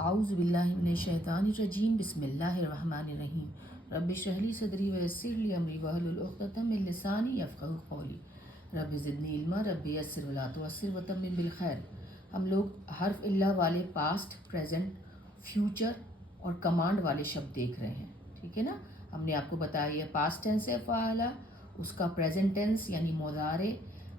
आऊज़ बिल्लाहि मिनश शैतानिर रजीम बिस्मिल्लाहिर रहमानिर रहीम रब्बि इश्रह ली सदरी व यस्सिर ली अमरी वहलुल उक़दतम मिन लिसानी यफ़क़हू क़ौली रब्बि ज़िदनी इल्मा रब्बि यस्सिर वला तुअस्सिर व तम्मिम बिल खैर। हम लोग हर्फ इल्ला वाले पास्ट, प्रेजेंट, फ्यूचर और कमांड वाले शब्द देख रहे हैं। ठीक है ना। हमने आपको बताया ये पास्ट टेंस है फ़अला, उसका प्रेजेंट टेंस यानी मुज़ारे,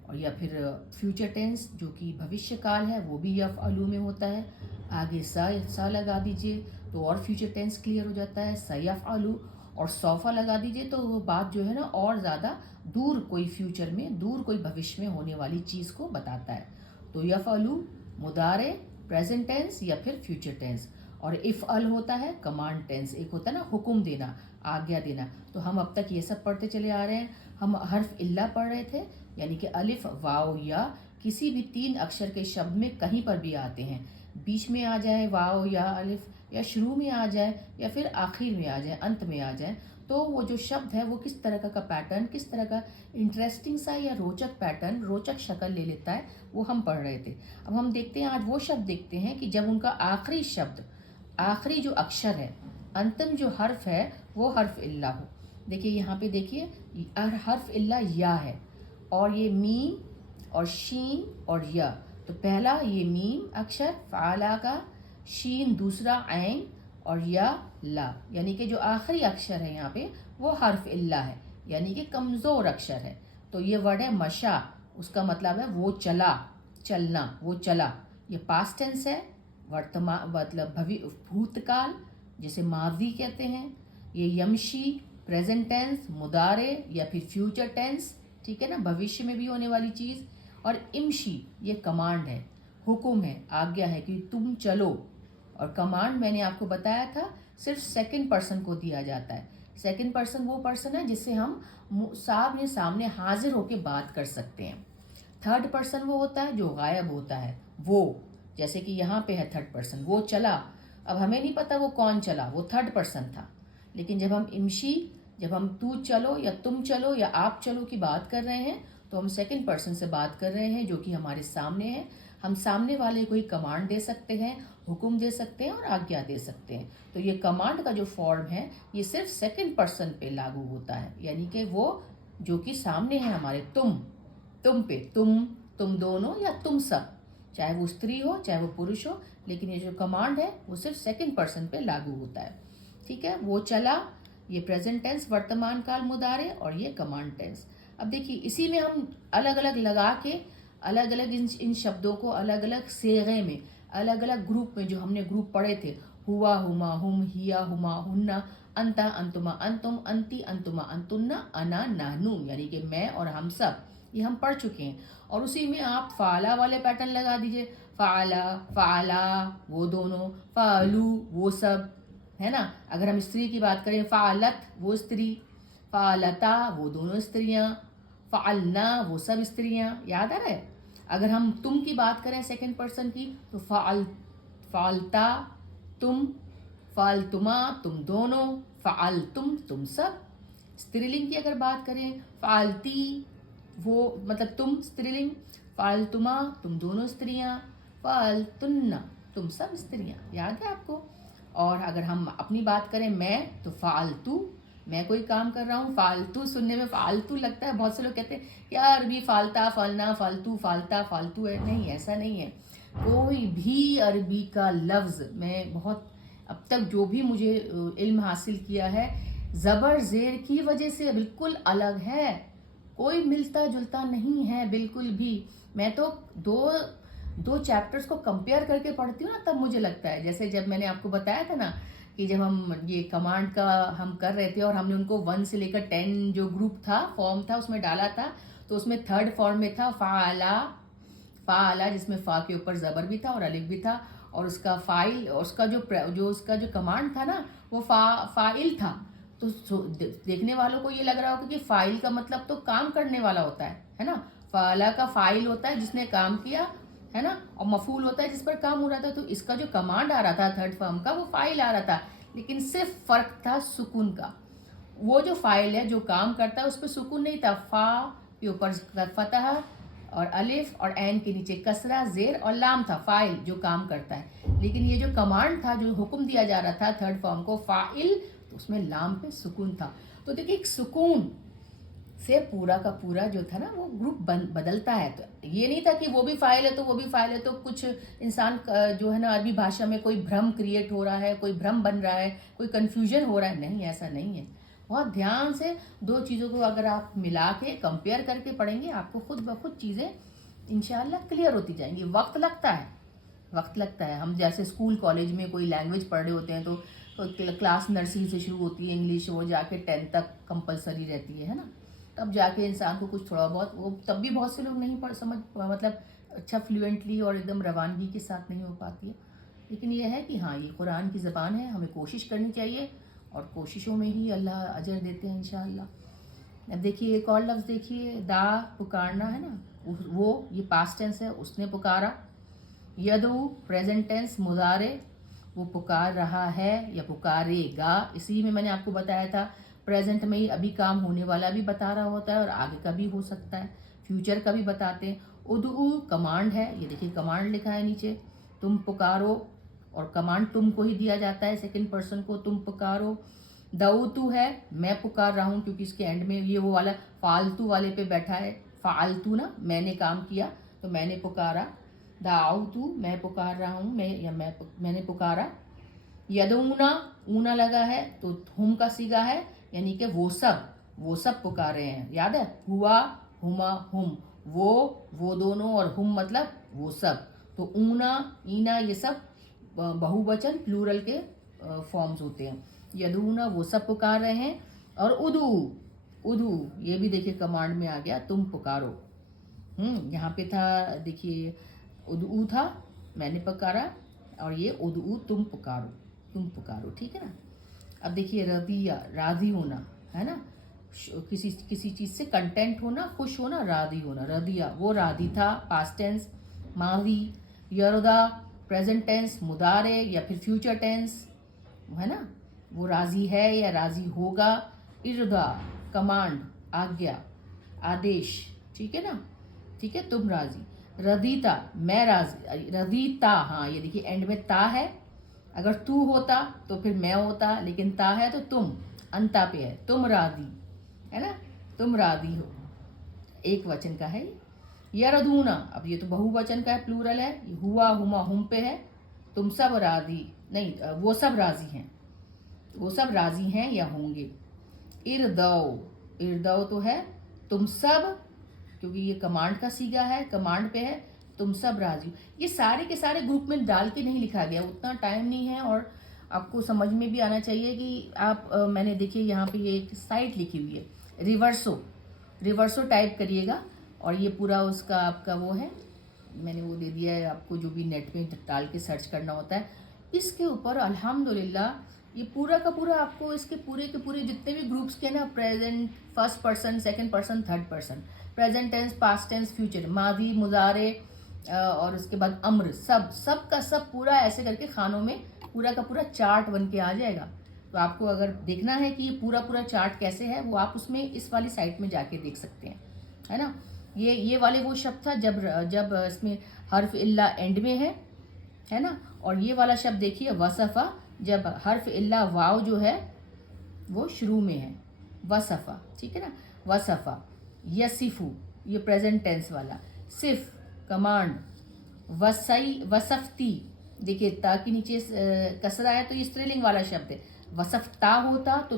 और या फिर फ्यूचर टेंस जो कि भविष्य काल है वो भी यफ़अलू में होता है। आगे सा लगा दीजिए तो और फ्यूचर टेंस क्लियर हो जाता है, सयफ़अलू, और सौफ़ा लगा दीजिए तो वो बात जो है ना और ज़्यादा दूर कोई फ्यूचर में, दूर कोई भविष्य में होने वाली चीज़ को बताता है। तो यफ़अलू मुदारे, प्रेजेंट टेंस या फिर फ्यूचर टेंस, और इफ़अल होता है कमांड टेंस, एक होता है ना हुक्म देना, आज्ञा देना। तो हम अब तक ये सब पढ़ते चले आ रहे हैं। हम हर्फ इल्ला पढ़ रहे थे, यानी कि अलिफ, वाव या किसी भी 3 अक्षर के शब्द में कहीं पर भी आते हैं, बीच में आ जाए वाव या अलिफ, या शुरू में आ जाए या फिर आखिर में आ जाए, अंत में आ जाए, तो वो जो शब्द है वो किस तरह का पैटर्न, किस तरह का इंटरेस्टिंग सा या रोचक पैटर्न, रोचक शक्ल ले लेता है, वो हम पढ़ रहे थे। अब हम देखते हैं, आज वो शब्द देखते हैं कि जब उनका आखिरी शब्द, आखिरी जो अक्षर है, अंतिम जो हर्फ है वो हर्फ इल्ला हो। देखिए यहाँ पे देखिए हर्फ इल्ला या है, और ये मीम और शीन और या। तो पहला ये मीम अक्षर फ़अला का, शीन दूसरा ऐन, और या ला, यानी कि जो आखिरी अक्षर है यहाँ पे वो हर्फ इल्ला है, यानी कि कमज़ोर अक्षर है। तो ये वर्ड है मशा, उसका मतलब है वो चला, चलना, वो चला। ये पास्ट टेंस है, वर्तमान मतलब भूतकाल, जिसे माजी कहते हैं। ये यमशी प्रेजेंट टेंस, मुदारे या फिर फ्यूचर टेंस, ठीक है ना, भविष्य में भी होने वाली चीज़। और इमशी ये कमांड है, हुक्म है, आज्ञा है कि तुम चलो। और कमांड मैंने आपको बताया था सिर्फ सेकंड पर्सन को दिया जाता है। सेकंड पर्सन वो पर्सन है जिससे हम सामने सामने हाजिर होकर बात कर सकते हैं। थर्ड पर्सन वो होता है जो गायब होता है, वो, जैसे कि यहाँ पे है थर्ड पर्सन, वो चला। अब हमें नहीं पता वो कौन चला, वो थर्ड पर्सन था। लेकिन जब हम इमशी, जब हम तू चलो या तुम चलो या आप चलो की बात कर रहे हैं, तो हम सेकंड पर्सन से बात कर रहे हैं जो कि हमारे सामने है। हम सामने वाले को ही कमांड दे सकते हैं, हुक्म दे सकते हैं और आज्ञा दे सकते हैं। तो ये कमांड का जो फॉर्म है ये सिर्फ सेकंड पर्सन पे लागू होता है, यानी कि वो जो कि सामने है हमारे, तुम पे, तुम दोनों या तुम सब, चाहे वो स्त्री हो चाहे वो पुरुष हो, लेकिन ये जो कमांड है वो सिर्फ सेकंड पर्सन पे लागू होता है। ठीक है। वो चला ये प्रेजेंट टेंस, वर्तमान काल मुदारे, और ये कमांड टेंस। अब देखिए इसी में हम अलग अलग लगा के, अलग अलग इन शब्दों को अलग अलग सेगे में, अलग अलग ग्रुप में, जो हमने ग्रुप पढ़े थे, हुआ, हुमा, हुम, हिया, हुमा, हुन्ना, अंता, अंतुमा, अंतुम, अंती, अंतुमा, अंतुन्ना, अना, नानू, यानी कि मैं और हम सब, ये हम पढ़ चुके हैं। और उसी में आप फ़ाला वाले पैटर्न लगा दीजिए, फ़ाला, फ़ाला वो दोनों, फ़ालू वो सब, है ना। अगर हम स्त्री की बात करें, फ़ालत वो स्त्री, फ़ालता वो दोनों स्त्रियाँ, फ़ालना वो सब स्त्रियाँ, याद आ रहा है। अगर हम तुम की बात करें सेकंड पर्सन की, तो फ़ालता तुम, फ़ालतुमा तुम दोनों, फ़ालतुम तुम सब। स्त्रीलिंग की अगर बात करें, फ़ालती वो मतलब तुम स्त्रीलिंग, फ़ालतुमा तुम दोनों स्त्रियाँ, फ़ालतुन्ना तुम सब स्त्रियाँ, याद है आपको। और अगर हम अपनी बात करें मैं, तो फ़ालतू, मैं कोई काम कर रहा हूँ, फालतू सुनने में फालतू लगता है, बहुत से लोग कहते हैं क्या अरबी फालता, फलना, फालतू, फालता, फालतू है। नहीं, ऐसा नहीं है। कोई भी अरबी का लफ्ज़, मैं बहुत अब तक जो भी मुझे इल्म हासिल किया है, ज़बर ज़ेर की वजह से बिल्कुल अलग है, कोई मिलता जुलता नहीं है बिल्कुल भी। मैं तो दो चैप्टर्स को कंपेयर करके पढ़ती हूँ ना, तब मुझे लगता है, जैसे जब मैंने आपको बताया था ना कि जब हम ये कमांड का हम कर रहे थे और हमने उनको 1 से लेकर 10 जो ग्रुप था, फॉर्म था, उसमें डाला था, तो उसमें थर्ड फॉर्म में था फ़ाला, फ़ाला जिसमें फ़ा के ऊपर ज़बर भी था और अलिफ भी था, और उसका फ़ाइल, उसका उसका जो कमांड था ना वो फ़ाइल था। तो देखने वालों को ये लग रहा होगा कि फ़ाइल का मतलब तो काम करने वाला होता है ना। फ़ाला का फ़ाइल होता है जिसने काम किया, है ना, और मफूल होता है जिस पर काम हो रहा था। तो इसका जो कमांड आ रहा था थर्ड फॉर्म का, वो फाइल आ रहा था, लेकिन सिर्फ फर्क था सुकून का। वो जो फाइल है जो काम करता है उस पर सुकून नहीं था, फा के ऊपर फतह, और अलिफ और ऐन के नीचे कसरा, ज़ेर और लाम था, फ़ाइल जो काम करता है। लेकिन ये जो कमांड था, जो हुक्म दिया जा रहा था थर्ड फॉर्म को, फ़ाइल, तो उसमें लाम पे सुकून था। तो देखिए एक सुकून से पूरा का पूरा जो था ना वो ग्रुप बदलता है। तो ये नहीं था कि वो भी फाइल है तो वो भी फाइल है, तो कुछ इंसान जो है ना अरबी भाषा में कोई भ्रम क्रिएट हो रहा है, कोई भ्रम बन रहा है, कोई कन्फ्यूजन हो रहा है। नहीं, ऐसा नहीं है। बहुत ध्यान से दो चीज़ों को अगर आप मिला के कंपेयर करके पढ़ेंगे, आपको खुद ब खुद चीज़ें इंशाल्लाह क्लियर होती जाएंगी। वक्त लगता है, वक्त लगता है। हम जैसे स्कूल कॉलेज में कोई लैंग्वेज पढ़ रहे होते हैं तो क्लास नर्सरी से शुरू होती है इंग्लिश, वो जाके 10th तक कंपलसरी रहती है ना। तब जाके इंसान को कुछ थोड़ा बहुत, वो तब भी बहुत से लोग नहीं पढ़ समझ, मतलब अच्छा फ्लुएंटली और एकदम रवानगी के साथ नहीं हो पाती है। लेकिन ये है कि हाँ, ये कुरान की ज़बान है, हमें कोशिश करनी चाहिए और कोशिशों में ही अल्लाह अजर देते हैं इंशाअल्लाह। अब देखिए एक और लफ्ज़ देखिए, दा, पुकारना है ना, वो ये पास्ट टेंस है, उसने पुकारा। यदू, प्रेजेंट टेंस, मुजारे, वो पुकार रहा है या पुकारेगा। इसी में मैंने आपको बताया था प्रेजेंट में ही अभी काम होने वाला भी बता रहा होता है और आगे का भी हो सकता है, फ्यूचर का भी बताते हैं। उदू कमांड है, ये देखिए कमांड लिखा है नीचे, तुम पुकारो, और कमांड तुमको ही दिया जाता है, सेकंड पर्सन को, तुम पुकारो। दाऊतू है, मैं पुकार रहा हूँ, क्योंकि इसके एंड में ये वो वाला फालतू वाले पे बैठा है, फालतू ना, मैंने काम किया तो मैंने पुकारा। दाऊतू, मैं पुकार रहा हूँ, मैंने पुकारा। यदूना, ऊना लगा है तो हुम का सीगा है, यानी कि वो सब पुकार रहे हैं। याद है, हुआ, हुमा, हुम, वो दोनों, और हुम मतलब वो सब। तो ऊना, ईना, ये सब बहुवचन प्लूरल के फॉर्म्स होते हैं। यदूना, वो सब पुकार रहे हैं। और उदू, ये भी देखिए कमांड में आ गया, तुम पुकारो। यहाँ पे था देखिए उदू था, मैंने पुकारा, और ये उदू, तुम पुकारो, ठीक है ना। अब देखिए रदिया, राजी होना है ना, किसी चीज़ से कंटेंट होना, खुश होना, राजी होना। रदिया, वो राजी था, पास्ट टेंस। माजी, यरदा, प्रेजेंट टेंस, मुदारे या फिर फ्यूचर टेंस है ना, वो राजी है या राजी होगा। इरदा, कमांड, आज्ञा, आदेश, ठीक है ना, ठीक है, तुम राजी। रदीता, मैं राजी, रदीता, हाँ ये देखिए एंड में ता है, अगर तू होता तो फिर मैं होता, लेकिन ता है तो तुम, अंता पे है, तुम राजी है ना, तुम राजी हो, एक वचन का है। यरदूना, अब ये तो बहुवचन का है, प्लूरल है, हुआ, हुमा, हुम पे है, तुम सब राजी, नहीं वो सब राजी हैं, वो सब राजी हैं या होंगे। इरदौ तो है तुम सब, क्योंकि ये कमांड का सीगा है, कमांड पे है, तुम सब राजी। ये सारे के सारे ग्रुप में डाल के नहीं लिखा गया, उतना टाइम नहीं है, और आपको समझ में भी आना चाहिए कि आप मैंने देखिए यहाँ पे ये एक साइट लिखी हुई है, रिवर्सो टाइप करिएगा, और ये पूरा उसका आपका वो है, मैंने वो दे दिया है आपको, जो भी नेट में डाल के सर्च करना होता है। इसके ऊपर अल्हम्दुलिल्लाह ये पूरा का पूरा आपको, इसके पूरे के पूरे जितने भी ग्रुप्स के ना, present, first person, second person, third person, present tense, past tense, future, मादी, मुजारे, और उसके बाद अम्र, सब का सब पूरा ऐसे करके खानों में पूरा का पूरा चार्ट बन के आ जाएगा। तो आपको अगर देखना है कि ये पूरा चार्ट कैसे है, वो आप उसमें इस वाली साइट में जाके देख सकते हैं, है ना। ये वाले वो शब्द था जब इसमें हर्फ इल्ला एंड में है ना। और ये वाला शब्द देखिए वसफ़ा, जब हर्फ इल्ला वाव जो है वो शुरू में है, वसफ़ा, ठीक है ना, वसफ़ा। यसिफु, ये प्रेजेंट टेंस वाला। सिफ, कमांड। वसफ़ती, देखिए ता के नीचे कसरा है तो ये स्त्रीलिंग वाला शब्द है। वसफ़ता होता तो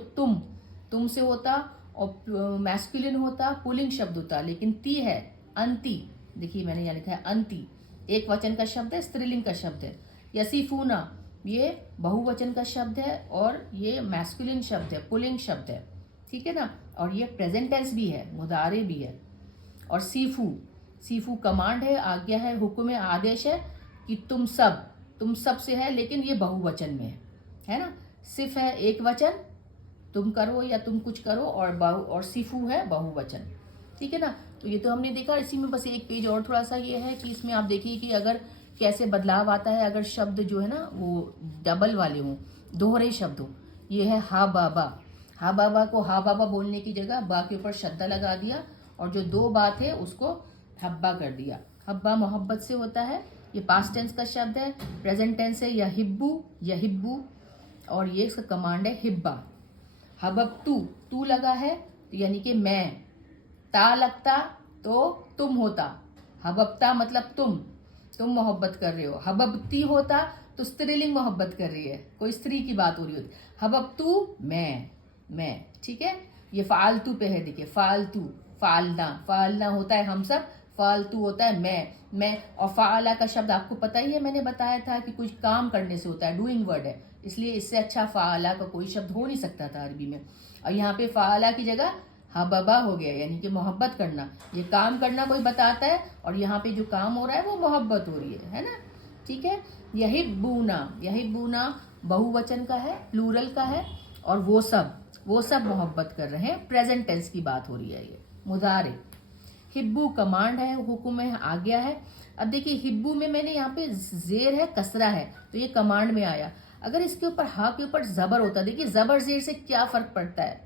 तुम से होता, और मैस्कुलिन होता, पुलिंग शब्द होता, लेकिन ती है, अंती, देखिए मैंने यहाँ लिखा है अंती, एक वचन का शब्द है, स्त्रीलिंग का शब्द है। यसीफूना, ये बहुवचन का शब्द है और ये मैस्कुलिन शब्द है, पुलिंग शब्द है, ठीक है ना। और ये प्रेजेंट टेंस भी है, मुदारे भी है। और सीफू कमांड है, आज्ञा है, हुक्म है, आदेश है कि तुम सब से है, लेकिन ये बहुवचन में है ना। सिफ है एक वचन, तुम करो या तुम कुछ करो, और सिफू है बहुवचन, ठीक है ना। तो ये तो हमने देखा। इसी में बस एक पेज और थोड़ा सा ये है कि इसमें आप देखिए कि अगर कैसे बदलाव आता है, अगर शब्द जो है ना वो डबल वाले हों, दोहरे शब्द हों। ये है हा बाबा को हा बाबा बोलने की जगह बा के ऊपर शद्दा लगा दिया, और जो दो बात है उसको हब्बा कर दिया। हब्बा मोहब्बत से होता है, ये पास्ट टेंस का शब्द है। प्रेजेंट टेंस है यहिब्बू, और ये इसका कमांड है हिब्बा। हबब्तु, तू लगा है तो यानी कि मैं, ता लगता तो तुम होता। हबब्ता मतलब तुम मोहब्बत कर रहे हो। हबब्ती होता तो स्त्रीलिंग मोहब्बत कर रही है, कोई स्त्री की बात हो रही होती। हबब्तु मैं, ठीक है। ये फालतू पे है, देखिए फालतू, फालना होता है हम सब, फालतू होता है मैं। और फाला का शब्द आपको पता ही है, मैंने बताया था कि कुछ काम करने से होता है, डूइंग वर्ड है, इसलिए इससे अच्छा फाला का कोई शब्द हो नहीं सकता था अरबी में। और यहाँ पे फाला की जगह हबबा हो गया, यानी कि मोहब्बत करना। ये काम करना कोई बताता है, और यहाँ पे जो काम हो रहा है वो मोहब्बत हो रही है ना, ठीक है। यहिब्बूना बहुवचन का है, प्लूरल का है, और वो सब मोहब्बत कर रहे हैं। प्रेजेंट टेंस की बात हो रही है। ये मुदारे। हिब्बू कमांड है, हुक्म है, आज्ञा है। अब देखिए हिब्बू में मैंने यहाँ पे जेर है, कसरा है, तो ये कमांड में आया। अगर इसके ऊपर हा के ऊपर जबर होता, देखिए जबर जेर से क्या फर्क पड़ता है,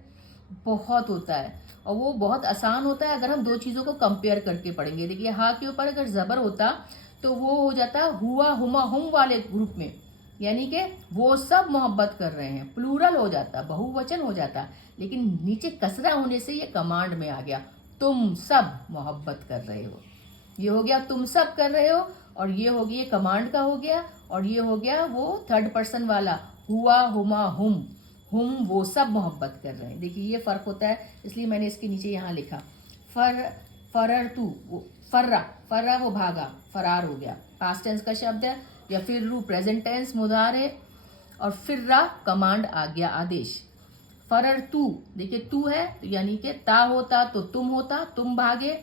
बहुत होता है, और वो बहुत आसान होता है अगर हम दो चीज़ों को कंपेयर करके पढ़ेंगे। देखिए हा के ऊपर अगर जबर होता तो वो हो जाता हुआ, हुमा, हुम वाले ग्रुप में, यानी कि वो सब मोहब्बत कर रहे हैं, प्लूरल हो जाता, बहुवचन हो जाता। लेकिन नीचे कसरा होने से ये कमांड में आ गया, तुम सब मोहब्बत कर रहे हो। ये हो गया तुम सब कर रहे हो, और ये हो गया कमांड का हो गया, और ये हो गया वो थर्ड पर्सन वाला, हुआ, हुमा, हुम वो सब मोहब्बत कर रहे हैं। देखिए ये फ़र्क होता है, इसलिए मैंने इसके नीचे यहाँ लिखा फर्रा वो भागा, फरार हो गया, पास्ट टेंस का शब्द है। या फिर प्रेजेंट टेंस मुदारे, और फिर्रा कमांड, आज्ञा, आदेश। फरर तू, देखिए तू है तो यानी कि ता होता तो तुम होता, तुम भागे।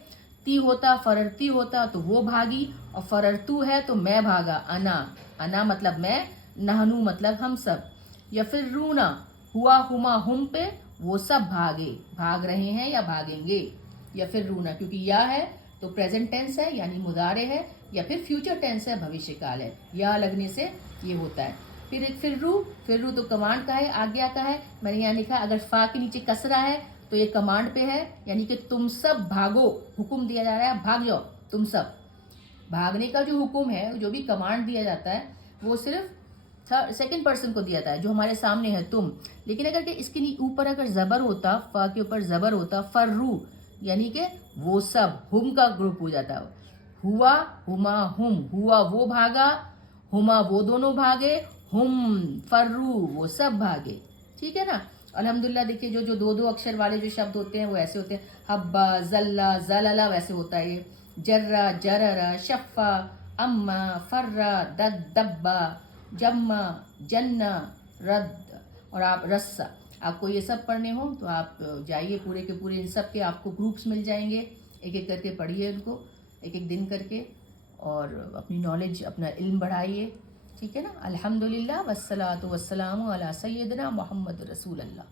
ती होता, फररती होता तो वो भागी। और फरर तू है तो मैं भागा, अना मतलब मैं, नहनू मतलब हम सब। या फिर रूना, हुआ, हुमा, हुम पे वो सब भाग रहे हैं या भागेंगे। या फिर रूना, क्योंकि या है तो प्रेजेंट टेंस है यानी मुदारे है, या फिर फ्यूचर टेंस है, भविष्य काल है, या लगने से ये होता है। फिर एक फिर्रू तो कमांड का है, आज्ञा का है। मैंने यहाँ लिखा अगर फा के नीचे कसरा है तो ये कमांड पे है, यानी कि तुम सब भागो, हुक्म दिया जा रहा है, भाग जाओ तुम सब। भागने का जो हुक्म है, जो भी कमांड दिया जाता है, वो सिर्फ सेकंड पर्सन को दिया जाता है, जो हमारे सामने है, तुम। लेकिन अगर इसके ऊपर अगर जबर होता, फा के ऊपर जबर होता, फर्रू, यानी कि वो सब, हुम का ग्रुप हो जाता है। हुआ, हुमा, हुम, हुआ वो भागा, हुमा वो दोनों भागे, हुम फर्रू वो सब भागे, ठीक है ना। अल्हम्दुलिल्लाह। देखिए जो दो अक्षर वाले जो शब्द होते हैं वो ऐसे होते हैं, हब्बा, जल्ला, जलला, वैसे होता है ये। जर्रा, जररा, शफ़ा, अम्मा, फर्रा, दब्बा, जम्मा, जन्ना, रद्द, और आप रस्सा। आपको ये सब पढ़ने हो तो आप जाइए, पूरे के पूरे इन सब के आपको ग्रुप्स मिल जाएंगे, एक एक करके पढ़िए इनको, एक एक दिन करके, और अपनी नॉलेज, अपना इल्म बढ़ाइए, ठीक है ना। अल्हम्दुलिल्लाह, वस्सलातु वस्सलामु अला सय्यिदिना मुहम्मद रसूल अल्लाह।